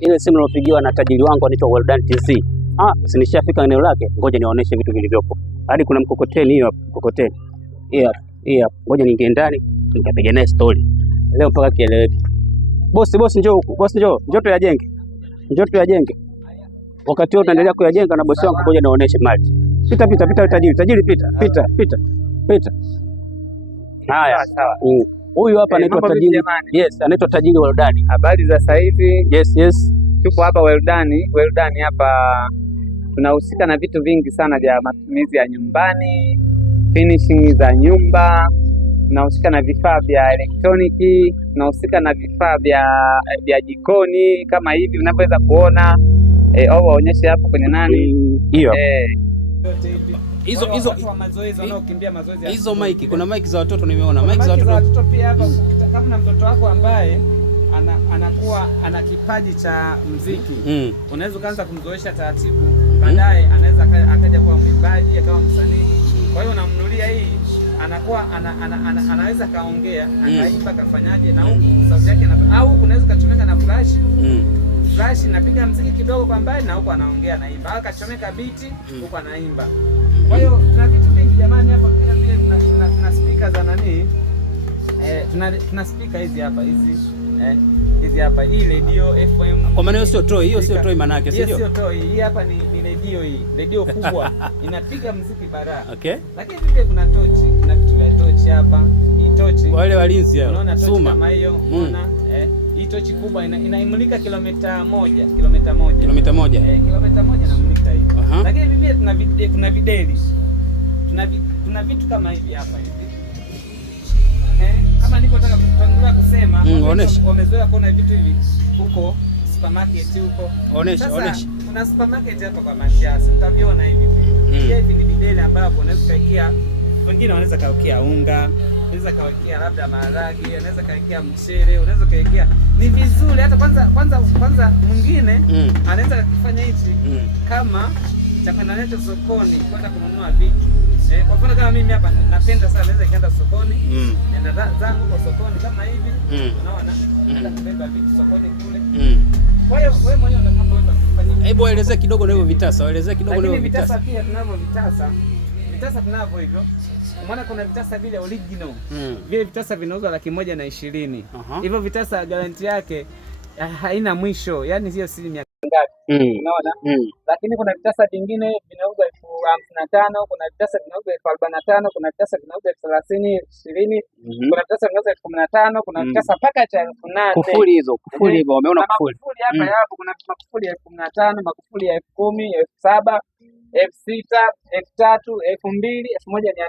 Ile simu nilopigiwa na tajiri wangu anaitwa Weldan TC. Sinishafika eneo lake, ngoja niwaoneshe vitu vilivyopo. Hadi kuna mkokoteni hiyo, mkokoteni. Iya, ngoja niingie ndani, nikapiga naye story. Leo mpaka kieleweke. Boss njoo huku, boss njoo tuyajenge. Njoo tuyajenge. Wakati wote tunaendelea kuyajenga na bosi wangu, ngoja niwaoneshe mali. Pita tajiri, pita. Haya, sawa. Huyu hapa anaitwa tajiri. Yes, anaitwa tajiri Weldani. Habari za sasa hivi? Yes. Tupo hapa Weldani hapa tunahusika na vitu vingi sana vya matumizi ya nyumbani, finishing za nyumba, tunahusika na vifaa vya elektroniki, tunahusika na vifaa vya jikoni kama hivi unavyoweza kuona. Au waonyeshe hapo kwenye nani? Hiyo. Hizo mic, kuna mic za watoto nimeona. Mic za watoto pia hapa, kama na mtoto wako ambaye anakuwa ana kipaji cha muziki, unaweza kuanza kumzoesha taratibu, baadaye anaweza akaja kuwa mwimbaji, akawa msanii. Kwa hiyo unamnulia hii, anakuwa anaweza kaongea, akaimba, kafanyaje, na huku sauti yake au kunaweza kachomeka na flash napiga muziki kidogo kwa mbali, na huko anaongea, naimba, au kachomeka beat huko anaimba. Kwa hiyo tuna vitu vingi jamani hapa. Pia tuna speaker za nani, tuna speaker hizi hapa hizi hapa, hii radio FM. Kwa maana hiyo sio toy, hiyo sio toy maana yake, sio? Sio toy, hii hapa ni radio, hii radio kubwa inapiga muziki bara. Okay. Lakini vile kuna tochi, kuna vitu vya tochi hapa. Hii tochi wale walinzi hao, unaona tochi kama hiyo, unaona hii tochi kubwa inaimulika kilomita moja. Kilomita moja inamulika hiyo. Lakini vile kuna videli. Tuna vitu kama hivi hapa hivi. Kama nilipotaka kutangulia kusema, wamezoea kuona vitu hivi huko supermarket huko. Onesha. Kuna supermarket hapa kwa Matiasi, utaviona hivi. Hivi ni videli ambavyo unaweza kawekea, wengine wanaweza kawekea unga, unaweza kawekea labda maharage, unaweza kawekea mchele, unaweza kawekea. Ni vizuri hata kwanza mwingine anaweza kufanya hichi kama cha kwenda nacho sokoni kwenda kununua vitu. Kwa mfano kama mimi hapa napenda sana, naweza kwenda sokoni, nenda zangu kwa sokoni kama hivi, unaona? Naenda kubeba vitu sokoni kule. Kwa hiyo wewe mwenyewe ndio mambo unafanya. Hebu elezea kidogo na hivyo vitasa, vitasa pia tunavyo vitasa tunavyo hivyo. Maana kuna vitasa vile original. Vile vitasa vinauzwa 120,000. Hivyo vitasa guarantee yake haina mwisho. Yaani sio asilimia ngapi. Unaona? Lakini kuna vitasa vingine vinauzwa 55,000, kuna vitasa vinauzwa 45,000, kuna vitasa vinauzwa 30,000, 20,000, kuna vitasa vinauzwa 15,000, kuna vitasa mpaka cha 8,000. Kufuli hivyo, wameona kufuli. Kufuli hapa kuna makufuli ya 15,000, makufuli ya 10,000, 7,000, 6,000, 3,000, 2,000, 1,000.